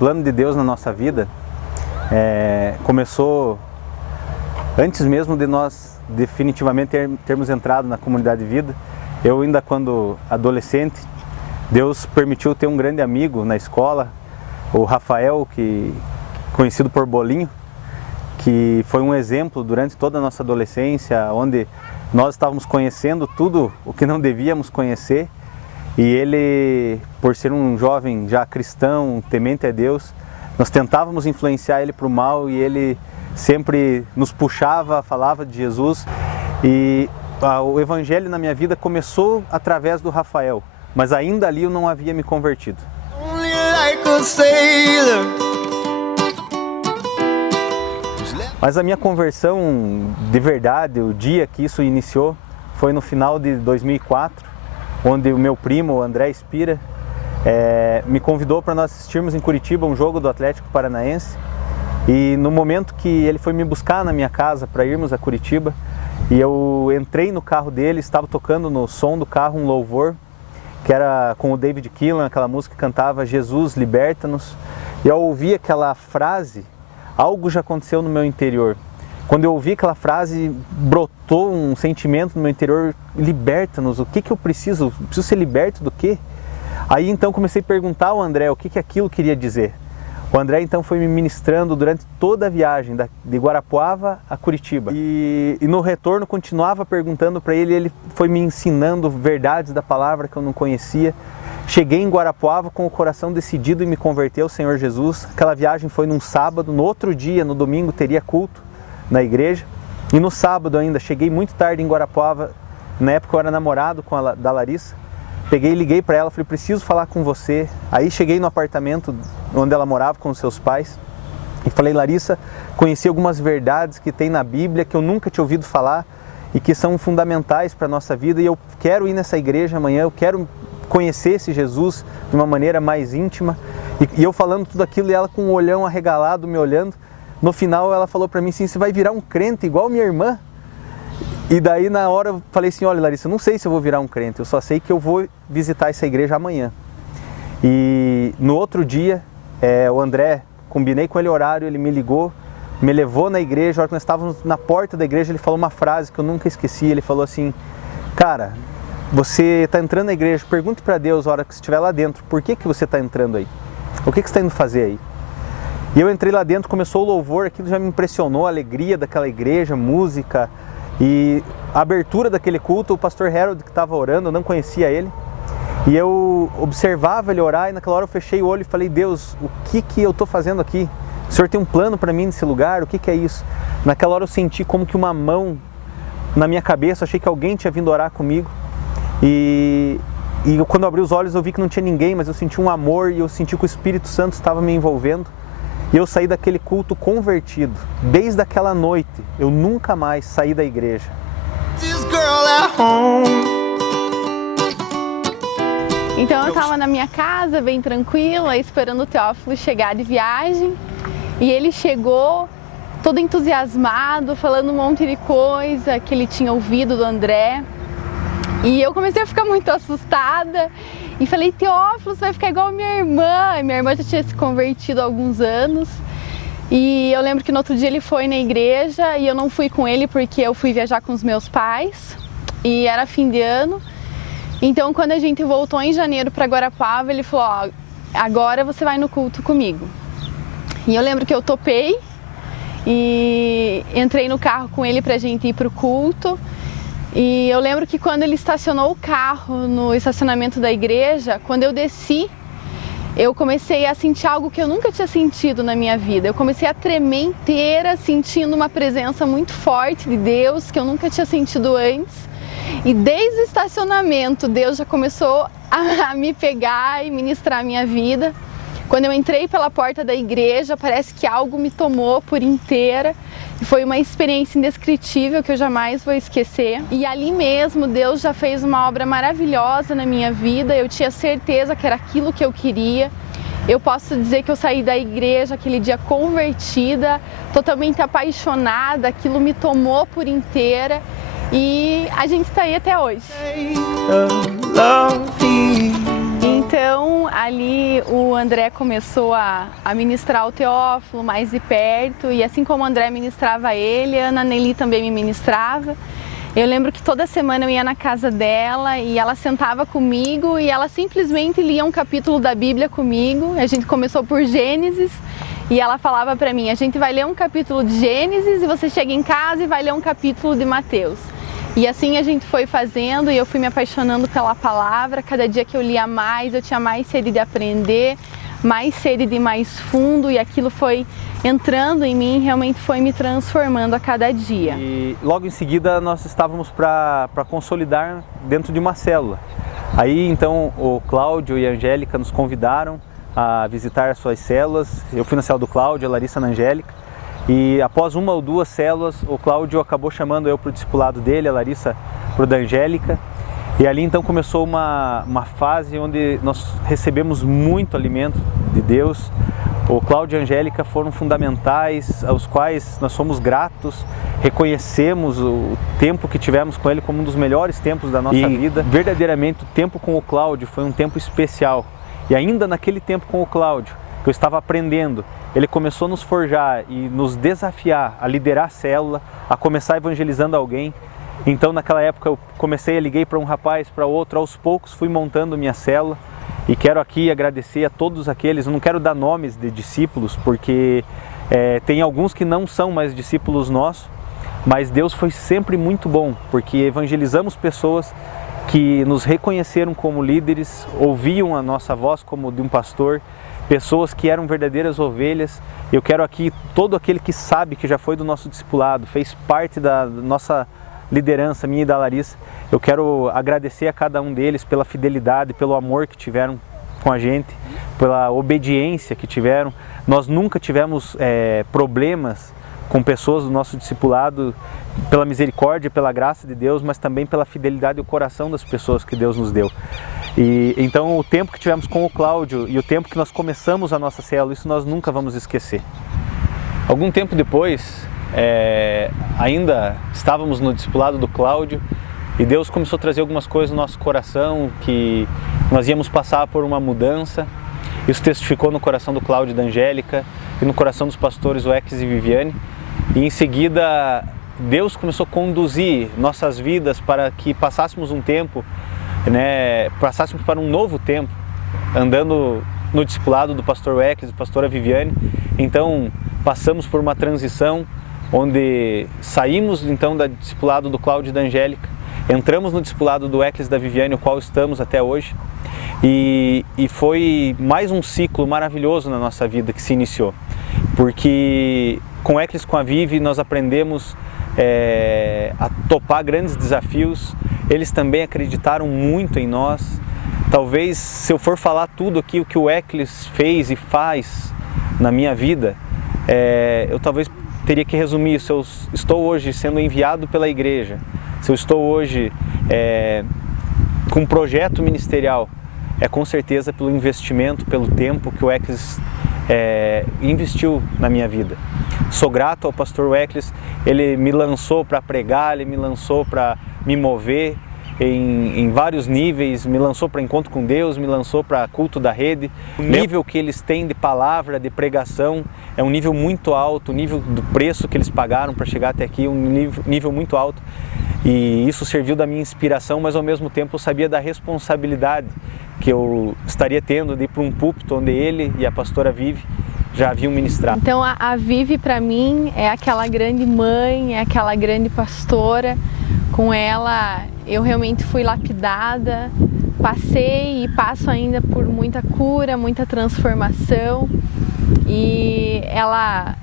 plano de Deus na nossa vida começou antes mesmo de nós definitivamente termos entrado na comunidade de vida. Eu ainda quando adolescente, Deus permitiu ter um grande amigo na escola, o Rafael, conhecido por Bolinho, que foi um exemplo durante toda a nossa adolescência, onde nós estávamos conhecendo tudo o que não devíamos conhecer. E ele, por ser um jovem já cristão, temente a Deus, nós tentávamos influenciar ele para o mal e ele sempre nos puxava, falava de Jesus. E o evangelho na minha vida começou através do Rafael, mas ainda ali eu não havia me convertido. Mas a minha conversão de verdade, o dia que isso iniciou, foi no final de 2004, onde o meu primo, o André Spira, me convidou para nós assistirmos em Curitiba um jogo do Atlético Paranaense. E no momento que ele foi me buscar na minha casa para irmos a Curitiba, e eu entrei no carro dele, estava tocando no som do carro um louvor, que era com o David Keelan, aquela música que cantava Jesus, liberta-nos. E ao ouvir aquela frase, algo já aconteceu no meu interior. Quando eu ouvi aquela frase, brotou um sentimento no meu interior, liberta-nos, o que eu preciso? Preciso ser liberto do quê? Aí então comecei a perguntar ao André o que aquilo queria dizer. O André então foi me ministrando durante toda a viagem, de Guarapuava a Curitiba. E no retorno continuava perguntando para ele, ele foi me ensinando verdades da palavra que eu não conhecia. Cheguei em Guarapuava com o coração decidido em me converter ao Senhor Jesus. Aquela viagem foi num sábado, no outro dia, no domingo, teria culto na igreja. E no sábado ainda, cheguei muito tarde em Guarapuava, na época eu era namorado da Larissa. Peguei e liguei para ela, falei, preciso falar com você. Aí cheguei no apartamento onde ela morava com os seus pais e falei, Larissa, conheci algumas verdades que tem na Bíblia que eu nunca tinha ouvido falar e que são fundamentais para a nossa vida e eu quero ir nessa igreja amanhã, eu quero conhecer esse Jesus de uma maneira mais íntima. E eu falando tudo aquilo e ela com um olhão arregalado me olhando. No final ela falou para mim assim, você vai virar um crente igual minha irmã? E daí na hora eu falei assim, olha Larissa, eu não sei se eu vou virar um crente, eu só sei que eu vou visitar essa igreja amanhã. E no outro dia, o André, combinei com ele o horário, ele me ligou, me levou na igreja, a hora que nós estávamos na porta da igreja, ele falou uma frase que eu nunca esqueci, ele falou assim, cara, você está entrando na igreja, pergunte para Deus a hora que você estiver lá dentro, por que você está entrando aí? O que você está indo fazer aí? E eu entrei lá dentro, começou o louvor, aquilo já me impressionou, a alegria daquela igreja, música. E a abertura daquele culto, o pastor Harold que estava orando, eu não conhecia ele. E eu observava ele orar e naquela hora eu fechei o olho e falei, Deus, o que eu estou fazendo aqui? O Senhor tem um plano para mim nesse lugar? O que é isso? Naquela hora eu senti como que uma mão na minha cabeça, achei que alguém tinha vindo orar comigo. E quando eu abri os olhos eu vi que não tinha ninguém, mas eu senti um amor e eu senti que o Espírito Santo estava me envolvendo. E eu saí daquele culto convertido. Desde aquela noite, eu nunca mais saí da igreja. Então eu estava na minha casa, bem tranquila, esperando o Teófilo chegar de viagem. E ele chegou todo entusiasmado, falando um monte de coisa que ele tinha ouvido do André. E eu comecei a ficar muito assustada e falei, Teófilo, você vai ficar igual a minha irmã. E minha irmã já tinha se convertido há alguns anos. E eu lembro que no outro dia ele foi na igreja e eu não fui com ele porque eu fui viajar com os meus pais. E era fim de ano. Então quando a gente voltou em janeiro para Guarapuava, ele falou, ó, agora você vai no culto comigo. E eu lembro que eu topei e entrei no carro com ele pra gente ir pro culto. E eu lembro que quando ele estacionou o carro no estacionamento da igreja, quando eu desci, eu comecei a sentir algo que eu nunca tinha sentido na minha vida. Eu comecei a tremer inteira, sentindo uma presença muito forte de Deus, que eu nunca tinha sentido antes. E desde o estacionamento, Deus já começou a me pegar e ministrar a minha vida. Quando eu entrei pela porta da igreja, parece que algo me tomou por inteira. E foi uma experiência indescritível que eu jamais vou esquecer. E ali mesmo, Deus já fez uma obra maravilhosa na minha vida. Eu tinha certeza que era aquilo que eu queria. Eu posso dizer que eu saí da igreja aquele dia convertida, totalmente apaixonada. Aquilo me tomou por inteira. E a gente está aí até hoje. Então, Então ali o André começou a ministrar o Teófilo mais de perto, e assim como o André ministrava ele, a Ana Nelly também me ministrava. Eu lembro que toda semana eu ia na casa dela e ela sentava comigo e ela simplesmente lia um capítulo da Bíblia comigo. A gente começou por Gênesis e ela falava para mim: a gente vai ler um capítulo de Gênesis e você chega em casa e vai ler um capítulo de Mateus. E assim a gente foi fazendo e eu fui me apaixonando pela palavra. Cada dia que eu lia mais, eu tinha mais sede de aprender, mais sede de ir mais fundo, e aquilo foi entrando em mim, realmente foi me transformando a cada dia. E logo em seguida nós estávamos para consolidar dentro de uma célula. Aí então o Cláudio e a Angélica nos convidaram a visitar as suas células. Eu fui na célula do Cláudio, a Larissa na Angélica. E após uma ou duas células, o Cláudio acabou chamando eu para o discipulado dele, a Larissa para o da Angélica. E ali então começou uma fase onde nós recebemos muito alimento de Deus. O Cláudio e a Angélica foram fundamentais, aos quais nós somos gratos, reconhecemos o tempo que tivemos com ele como um dos melhores tempos da nossa vida. Verdadeiramente o tempo com o Cláudio foi um tempo especial. E ainda naquele tempo com o Cláudio, que eu estava aprendendo, ele começou a nos forjar e nos desafiar a liderar a célula, a começar evangelizando alguém. Então naquela época eu liguei para um rapaz, para outro, aos poucos fui montando minha célula. E quero aqui agradecer a todos aqueles, eu não quero dar nomes de discípulos, porque tem alguns que não são mais discípulos nossos, mas Deus foi sempre muito bom, porque evangelizamos pessoas que nos reconheceram como líderes, ouviam a nossa voz como de um pastor, pessoas que eram verdadeiras ovelhas. Eu quero aqui, todo aquele que sabe que já foi do nosso discipulado, fez parte da nossa liderança, minha e da Larissa, eu quero agradecer a cada um deles pela fidelidade, pelo amor que tiveram com a gente, pela obediência que tiveram. Nós nunca tivemos problemas com pessoas do nosso discipulado, pela misericórdia, pela graça de Deus, mas também pela fidelidade e o coração das pessoas que Deus nos deu. E então o tempo que tivemos com o Cláudio e o tempo que nós começamos a nossa célula, isso nós nunca vamos esquecer. Algum tempo depois, ainda estávamos no discipulado do Cláudio e Deus começou a trazer algumas coisas no nosso coração, que nós íamos passar por uma mudança. Isso testificou no coração do Cláudio e da Angélica e no coração dos pastores Wex e Viviane. E em seguida Deus começou a conduzir nossas vidas para que passássemos um tempo, passássemos para um novo tempo, andando no discipulado do pastor Wex e da pastora Viviane. Então passamos por uma transição onde saímos então do discipulado do Cláudio e da Angélica, entramos no discipulado do Wex e da Viviane, o qual estamos até hoje, e foi mais um ciclo maravilhoso na nossa vida que se iniciou, porque com o Wex, com a Vivi, nós aprendemos a topar grandes desafios. Eles também acreditaram muito em nós. Talvez, se eu for falar tudo aqui o que o Wex fez e faz na minha vida, eu talvez teria que resumir. Se eu estou hoje sendo enviado pela igreja, se eu estou hoje com um projeto ministerial, é com certeza pelo investimento, pelo tempo que o Wex investiu na minha vida. Sou grato ao pastor Wex, ele me lançou para pregar, ele me lançou para me mover em vários níveis, me lançou para encontro com Deus, me lançou para culto da rede. O nível que eles têm de palavra, de pregação, é um nível muito alto, o nível do preço que eles pagaram para chegar até aqui, um nível muito alto. E isso serviu da minha inspiração, mas ao mesmo tempo eu sabia da responsabilidade que eu estaria tendo de ir para um púlpito onde ele e a pastora Vivi já haviam ministrado. Então a Vivi para mim é aquela grande mãe, é aquela grande pastora. Com ela eu realmente fui lapidada, passei e passo ainda por muita cura, muita transformação, e ela